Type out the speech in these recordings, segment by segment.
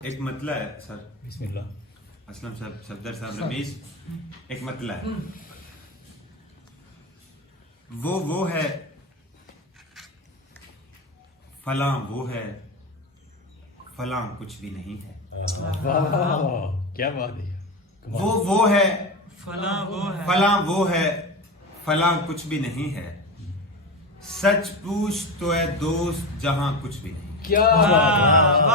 एक मतला है सर। बिस्मिल्लाह। असलम साहब, सफदर साहब, रमीज, एक मतला है। वो है फलां, वो है फलां कुछ भी नहीं है। वाह, क्या बात है। वो है फलां, वो है फलां, वो है फलां कुछ भी नहीं है। सच पूछ तो है दोस्त जहां कुछ भी नहीं। क्या बात है।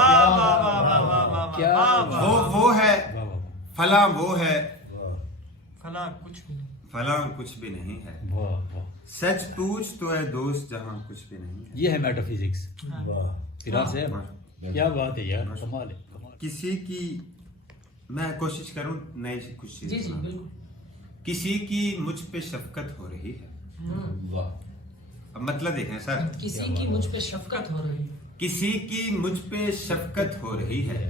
क्या वो है फलां, वो है फलां कुछ भी नहीं। फलां कुछ भी नहीं है। वाह वाह, सच पूछ तो है दोस्त जहां कुछ भी नहीं है। ये है मेटाफिजिक्स। फिराज से वाह। क्या बात है यार, कमाल है कमाल। किसी की, मैं कोशिश करूं नई कुछ जी चीजें जी सुनाऊं। बिल्कुल। किसी की मुझ पे शफकत हो रही है। वाह, अब मतलब देखें सर, किसी की मुझ पे शफकत हो रही है। किसी की मुझ पे शफकत हो रही है,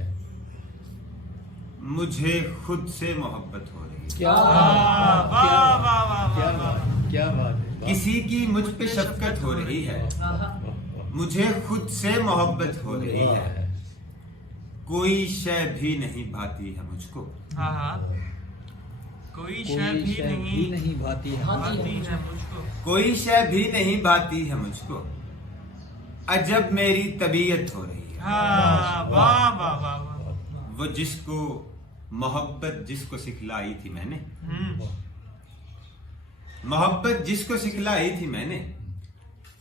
मुझे खुद से मोहब्बत हो रही है। क्या क्या बात, क्या बात है। किसी की मुझ पे शफकत हो रही है, मुझे खुद से मोहब्बत हो रही है। कोई शय भी नहीं भाती है मुझको। कोई कोई शय भी शय भी नहीं भाती है। भाती है मुझको। कोई शय भी नहीं भाती है मुझको। अजब मेरी तबीयत हो रही है। वाह वाह वाह वाह। वो जिसको मोहब्बत जिसको सिखलाई थी मैंने, मोहब्बत जिसको सिखलाई थी मैंने,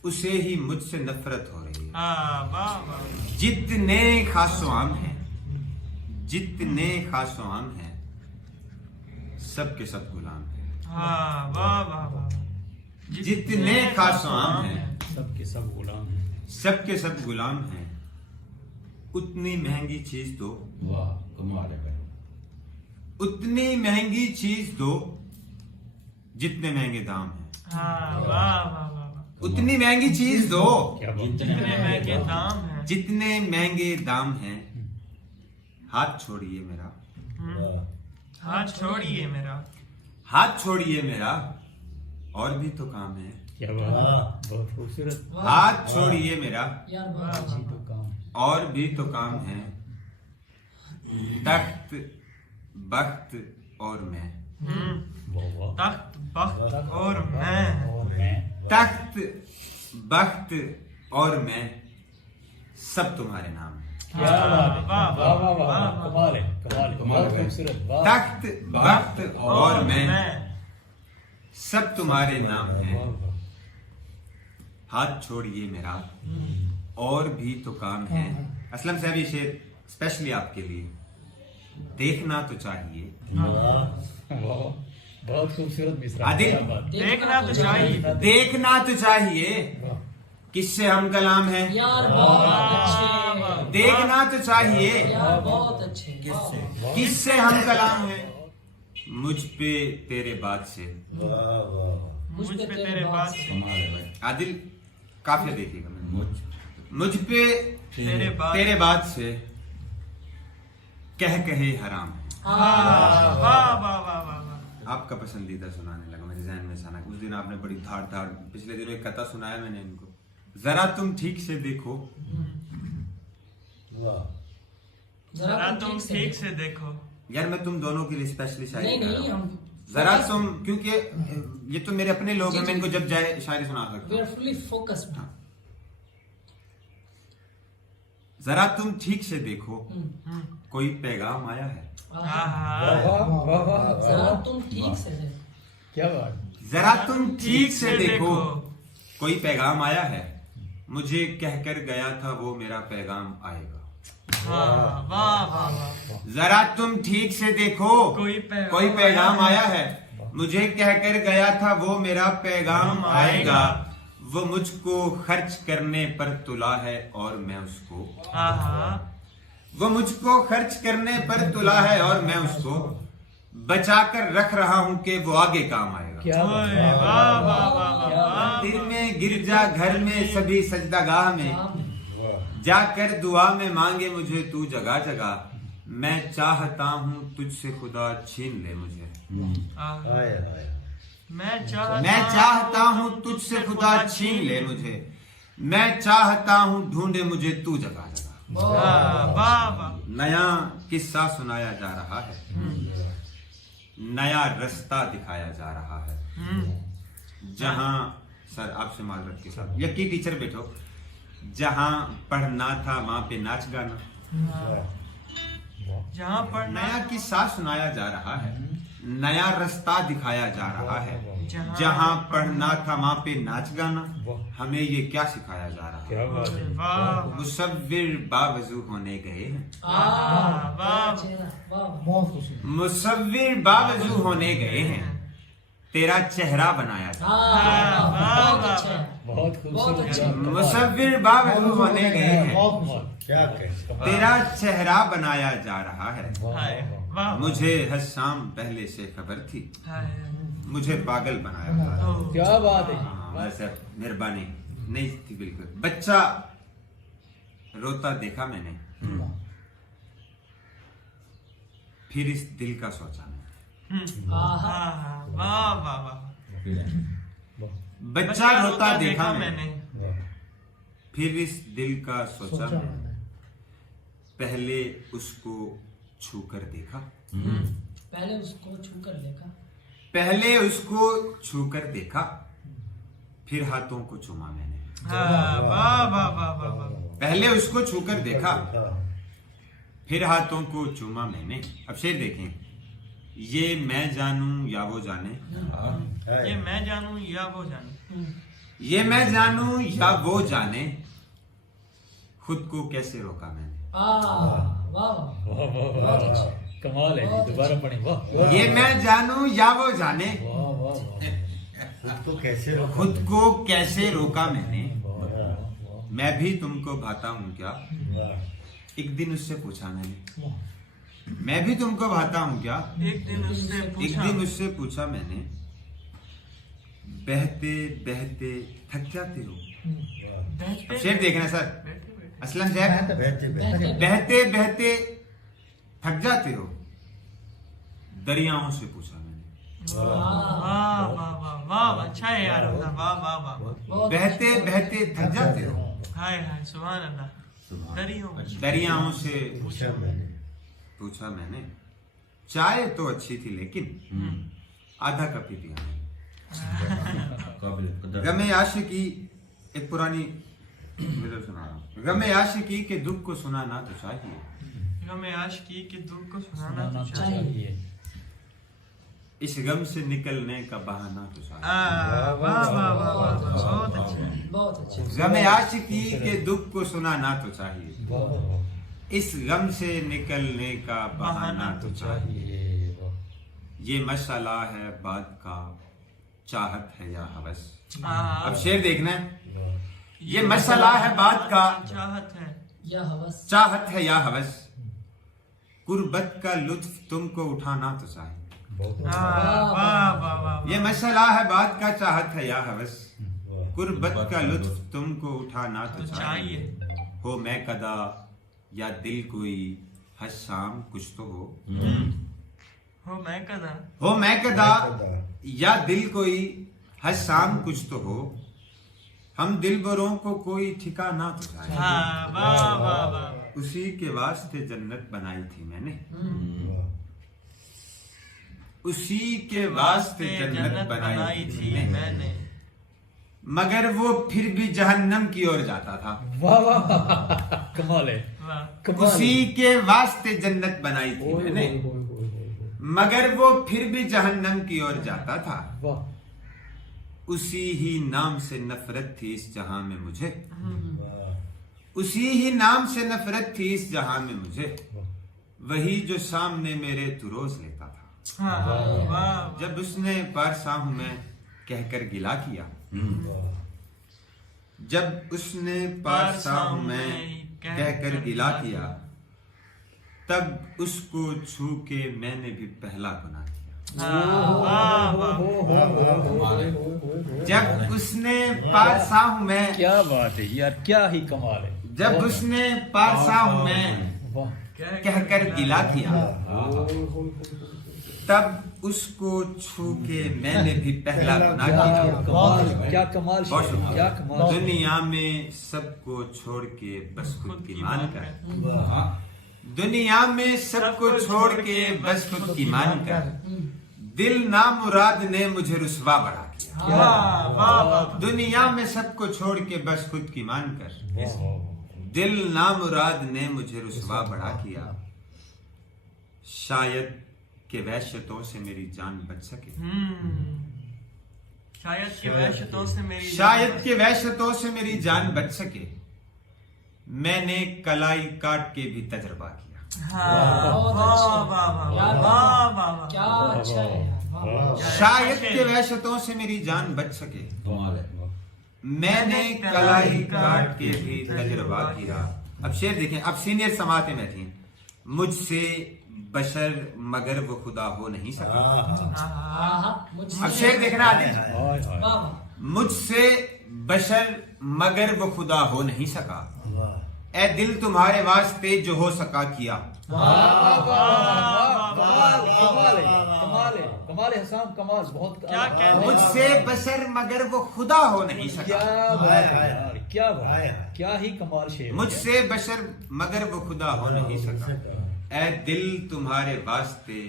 उसे ही मुझसे नफरत हो रही है। वाह वाह। जितने खासो आम हैं, जितने खासो आम हैं, सबके सब गुलाम हैं। वाह वाह वाह। जितने खासो आम हैं, सबके सब गुलाम हैं। सबके सब गुलाम हैं। उतनी महंगी चीज दो, वाह कमाल है। उतनी महंगी चीज दो जितने महंगे दाम हैं। वाह वाह वाह। उतनी महंगी चीज दो क्या बात। कितने महंगे दाम हैं। जितने महंगे दाम हैं। हाथ छोड़िए मेरा, हाथ छोड़िए मेरा। हाथ छोड़िए मेरा, और भी तो काम है। क्या बात, बहुत खूबसूरत। हाथ छोड़िए मेरा, यार बहुत अच्छी तो काम और भी तो काम है। तख्त बख्त और मैं, वाह वाह। तख्त बख्त और मैं। और मैं तख्त बख्त और मैं, सब तुम्हारे नाम है। क्या बात है। वाह, वाह वाह वाह, वाह, कमाल है कमाल है, बहुत खूबसूरत। वाह तख्त बख्त और मैं, मैं। सब तुम्हारे नाम है। वाह, वाह। हाथ छोड़िए मेरा, और भी तो काम है। असलम साहब, ये शेर स्पेशली आपके लिए। देखना तो चाहिए, वाह, बहुत खूबसूरत मिसरा। आदिल। क्या बात। देखना तो चाहिए। देखना तो चाहिए वाह, किससे हम कलाम है। यार बहुत अच्छे। देखना तो चाहिए यार बहुत अच्छे। किससे हम कलाम है। मुझ पे तेरे बात से। मुझ पे तेरे बात से। कमाल है भाई। आदिल, काफिया देखिएगा। मुझ पे तेरे बात। तेरे बात से कह कहे हराम है। वाह वाह वाह वाह वाह। आपका पसंदीदा सुनाने लगा मेरे जहन में साना। उस दिन आपने बड़ी धाड़ धाड़, पिछले दिनों एक कथा सुनाया मैंने इनको। जरा तुम ठीक से देखो, जरा तुम ठीक से देखो। यार मैं तुम दोनों के लिए स्पेशली शायरी नहीं कर रहा नहीं हूं। हम जरा तुम, क्योंकि ये तो मेरे अपने लोग हैं, जी, मैं जी। इनको जब जाए शायरी सुना सकता वी हूं। Are fully focused. जरा तुम ठीक से देखो, कोई पैगाम आया है। वाह वाह वाह, जरा तुम ठीक से देखो। क्या बात। जरा तुम ठीक से देखो, कोई पैगाम आया है। मुझे कहकर गया था वो मेरा पैगाम आएगा। वाह वाह वाह वाह। जरा तुम ठीक से देखो, कोई पैगाम आया है। मुझे कहकर गया था वो मेरा पैगाम आएगा। वो मुझको खर्च करने पर तुला है और मैं उसको, वो मुझको खर्च करने पर तुला है और मैं उसको बचा कर रख रहा हूं कि वो आगे काम आएगा। क्या बात। वाह वाह वाह क्या वाह। मंदिर में, गिरजा घर में, सभी सजदागाह में जाकर दुआ में मांगे मुझे तू जगह जगह। मैं चाहता हूँ तुझसे खुदा छीन ले मुझे। मैं मैं चाहता हूँ तुझसे खुदा छीन ले मुझे। मैं चाहता हूँ ढूंढे मुझे तू जगह जगह। वाह वाह वाह नया किस्सा सुनाया जा रहा है, नया रास्ता दिखाया जा रहा है। जहां सर आपसे माजरत के साथ यकी टीचर बैठो, जहां पढ़ना था वहां पे नाच गाना, जहाँ पर नया किस्सा सुनाया जा रहा है, नया रास्ता दिखाया जा रहा है। जहाँ- जहां पढ़ना था वहां पे नाच गाना, हमें ये क्या सिखाया जा रहा है? क्या बात है। वाह मुसव्विर बावजू होने गए हैं, वाह बहुत खुशी। मुसव्विर बावजू होने गए हैं, तेरा चेहरा बनाया था। बहुत अच्छा है। बहुत बहुत अच्छे। खूबसूरत। मुसव्विर बावजू होने गए हैं, क्या कहें। तेरा चेहरा बनाया जा रहा है। हाय वाह मुझे हर शाम पहले से खबर थी, हाय मुझे पागल बनाया था। ओह, क्या बात है। हाँ, सर मेहरबानी नहीं थी बिल्कुल। बच्चा रोता देखा मैंने, फिर इस दिल का सोचा मैंने। वाह वाह वाह वाह बच्चा रोता देखा मैंने, मैंने फिर इस दिल का सोचा मैंने। पहले उसको छू कर देखा, पहले उसको छू कर देखा, पहले उसको छू कर देखा, फिर हाथों को चूमा मैंने। हाँ, वाह वाह वाह वाह वाह पहले उसको छू कर देखा, फिर हाथों को चूमा मैंने। अब शेर देखें, ये मैं जानूं या वो जाने, ये मैं जानूं या वो जाने, ये मैं जानूं या वो जाने, खुद को कैसे रोका मैंने। वाह वाह वाह वाह। कमाल है जी। दोबारा पढ़ें। वाह ये मैं जानूं या वो जाने, वाह वाह वाह। तो कैसे खुद को कैसे रोका मैंने। वाह मैं भी तुमको भाता हूं क्या, वाह एक दिन उससे पूछा मैंने। मैं भी तुमको भाता हूं क्या, एक दिन उससे एक पूछा दिन उससे पूछा मैंने। बहते बहते थक जाते हो। बैठते अब शेर देखना सर, बैठे बैठे असलम साहब, बहते बहते बहते बहते थक जाते हो, दरियाओं से पूछा मैंने। वाह वाह वाह वाह अच्छा है यार वाह वाह वाह वाह बहते बहते थक जाते हो, हाय हाय सुभान अल्लाह दरियों दरियाओं से पूछा मैंने पूछा मैंने। चाय तो अच्छी थी लेकिन आधा कप ही पिया मैंने। गमे आशिकी, एक पुरानी मिलर सुना रहा हूँ। गमे आशिकी के दुख को सुनाना तो चाहिए, हमें आशिकी के दुख को सुनाना सुनाना तो तो चाहिए चाहिए। इस गम से निकलने का बहाना तो चाहिए। वाह वाह वाह वाह बहुत अच्छा बहुत अच्छा। गमे आशिकी के दुख को सुनाना तो चाहिए, वाह वाह। इस गम से निकलने का बहाना तो चाहिए। चाहिए। वाह ये मसला है बात का, चाहत है या हवस। हाँ, अब शेर देखना है, ये मसला है बात का, चाहत है यह हवस, चाहत है या हवस, कुर्बत का लुत्फ तुमको उठाना तो चाहिए। वाह वाह वाह वाह ये मसला है बात का, चाहत है या हवस, कुर्बत का लुत्फ तुमको उठाना तो तो चाहिए। चाहिए हो मैं कदा या दिल कोई, हर शाम कुछ तो हो। हो मैं कदा हो मैं कदा या दिल कोई, हर शाम कुछ तो हो। हम दिलबरों को कोई ठिकाना तो चाहिए। हाँ वाह वाह वाह उसी के वास्ते जन्नत बनाई थी मैंने, उसी के वास्ते जन्नत बनाई थी मैंने। मैंने मगर वो फिर भी जहन्नम की ओर जाता था। वाह वाह। कमाल है। वाह कमाल है। उसी के वास्ते जन्नत बनाई थी ओए, मैंने, ओए, ओए, ओए, ओए, ओए। मगर वो फिर भी जहन्नम की ओर जाता था। वाह उसी ही नाम से नफरत थी इस जहां में मुझे, उसी ही नाम से नफरत थी इस जहां में मुझे। वही जो सामने मेरे तू रोज लेता था। हाँ वाह जब उसने पारसा हूं मैं कहकर गिला किया, जब उसने पारसा हूं मैं कहकर गिला किया, तब उसको छू के मैंने भी पहला गुनाह किया। वाह वाह जब उसने पारसा हूं मैं, क्या बात है यार। क्या ही कमाल है। जब उसने पारसा हूं मैं वाह कहकर गिला किया, तब उसको छू के मैंने भी पहला गुनाह किया। कमाल, क्या कमाल बहुत शेर, शुक्रिया। क्या कमाल। दुनिया में सबको छोड़ के बस खुद की मानकर, दुनिया में सबको छोड़ के बस खुद की मानकर, दिल नामुराद ने मुझे रुसवा बढ़ा किया। वाह वाह वाह दुनिया में सबको छोड़ के बस खुद की मानकर, दिल नामुराद ने मुझे रुसवा बढ़ा किया। शायद के वहशतों से मेरी जान बच सके, शायद के वहशतों से मेरी शायद के वहशतों से मेरी जान बच सके, मैंने कलाई काट के भी तजर्बा किया। हाँ, बहुत वाह अच्छा। वाह वाह यार, वाह वाह वाह क्या अच्छा है यार, वाह। शायद के वहशतों से मेरी जान बच सके, मैंने कलाई काट के भी तजर्बा किया। अब शेर देखें, अब सीनियर समाते में थी। मुझसे बशर मगर वो खुदा हो नहीं सका। अब शेर देखना आते हैं। हाय, हाय। वाह मुझसे बशर मगर वो खुदा हो नहीं सका, ए दिल तुम्हारे वास्ते जो हो सका किया। कमाल है, कमाल है, कमाल है हसन, कमाल, बहुत क्या कहते हैं? मुझसे बशर मगर वो खुदा हो नहीं क्या सका, बात है यार, क्या बात है, क्या ही कमाल शेर है। मुझसे बशर मगर वो खुदा हो नहीं सका, ए दिल तुम्हारे वास्ते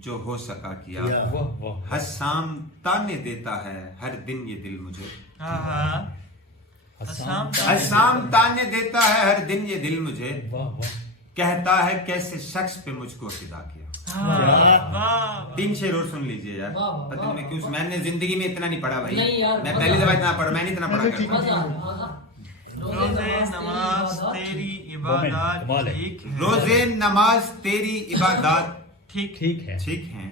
जो हो सका किया। वाह वाह, हसाम ताने देता है हर दिन ये दिल मुझे, हसन, हसाम ताने देता है हर दिन ये दिल मुझे, वाह वाह, कहता है कैसे शख्स पे मुझको फिदा किया। वाह 3 शेर और सुन लीजिए यार। वाह, वाह, पता नहीं मैं वाह, क्यों, मैंने जिंदगी में इतना नहीं पढ़ा भाई। नहीं यार, मैं मजा पहली दफा आ इतना पढ़ा, मैं नहीं इतना पढ़ा करता। मजा आ रहा, आहा। रोजे नमाज तेरी इबादत कमाल है। ठीक है, रोजे नमाज तेरी इबादत ठीक ठीक है। ठीक हैं,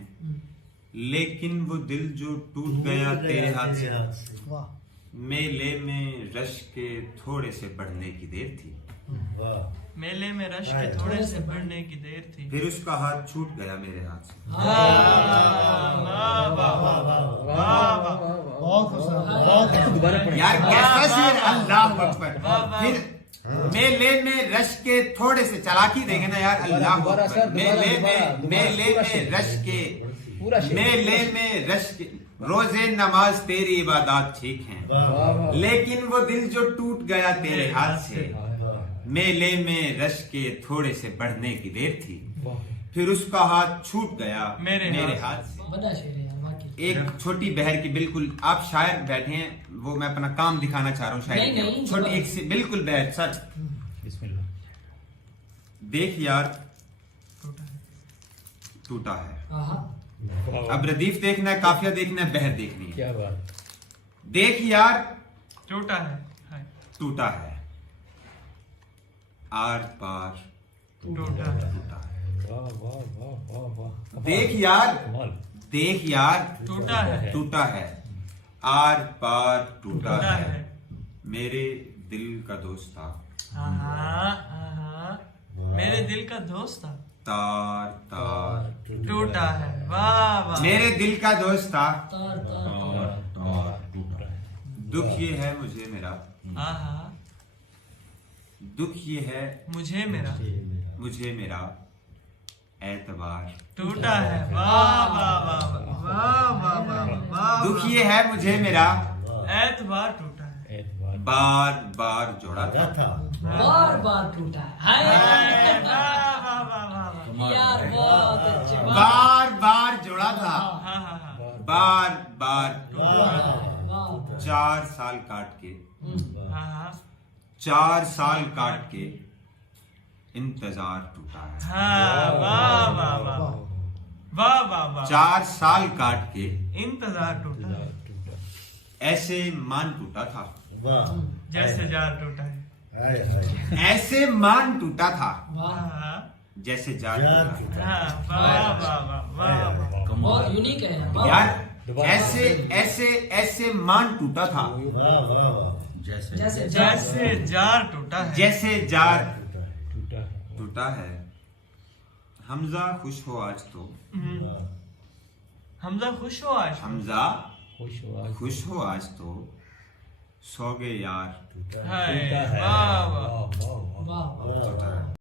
लेकिन वो दिल जो टूट गया तेरे हाथ से, वाह मेले में रश के थोड़े से बढ़ने की देर थी, मेले में रश के थोड़े से बढ़ने की देर थी। फिर उसका हाथ छूट गया मेरे हाथ से। दोबारा पढ़ें। यार कैसा शेर, अल्लाह अकबर। फिर मेले में रश के थोड़े से, चालाकी देंगे ना यार, अल्लाह दोबारा अकबर। सर, दोबारा, मेले दोबारा, में, दोबारा, मेले पूरा में शेर। रश के, पूरा शेर। मेले में रश के, रोजे नमाज तेरी इबादत ठीक हैं, वाह, वाह, लेकिन वो दिल जो टूट गया तेरे हाथ से, मेले में रश के थोड़े से बढ़ने की देर थी, वाह, फिर उसका हाथ छूट गया मेरे हाथ से। बड़ा शेर है यार, वाकई। एक छोटी बहर की, बिल्कुल आप शायर बैठे हैं, वो मैं अपना काम दिखाना चाह रहा हूँ शायरी नहीं, के। नहीं, छोटी एक सी बिल्कुल बहर सर। बिस्मिल्लाह। देख यार टूटा है। आहा। वाह, वाह, अब रदीफ देखना है, काफिया देखना है, बहर देखनी है। क्या बात। देख यार टूटा है, टूटा है, आर पार टूटा है, टूटा है। वाह वाह वाह वाह वाह, कमाल, देख यार, कमाल, देख यार टूटा है, टूटा है, आर पार टूटा टूटा है, है। मेरे दिल का दोस्त था, मेरे दिल का दोस्त था, तार तार टूटा है। वाह वाह, मेरे दिल का दोस्त था, तार तार दुख ये है मुझे मेरा, आहा, दुख ये है मुझे मेरा मुझे मेरा एतबार, टूटा है। वाह वाह वाह वाह वाह वाह वाह, दुख ये है मुझे मेरा, एतबार टूटा है, एतबार, बार बार जोड़ा था, बार बार टूटा है। हाय वाह वाह वाह वाह, यार बहुत अच्छे, बार बार जोड़ा था, हाँ हाँ हाँ, बार बार वाह 4 साल काट के, हाँ हाँ 4 साल काट के इंतजार टूटा है, हाँ, वाह वाह वाह वाह वाह वाह, 4 साल काट के इंतजार टूटा है, ऐसे मान टूटा था, जैसे जार टूटा है। ऐसे मान टूटा था, वाह हाँ जैसे जार टूटा था। हाँ, वाह वाह वाह वाह वाह, बहुत यूनिक है यार, वाह। यार ऐसे ऐसे ऐसे मान टूटा था, जैसे जैसे जार टूटा है, जैसे जार टूटा है, टूटा है। हमजा खुश हो आज तो, हमजा खुश हो आज, हमजा खुश हो आज, खुश हो आज तो, सो गए यार हाय, टूटा है, वाह वाह वाह वाह वाह, वाह वाह।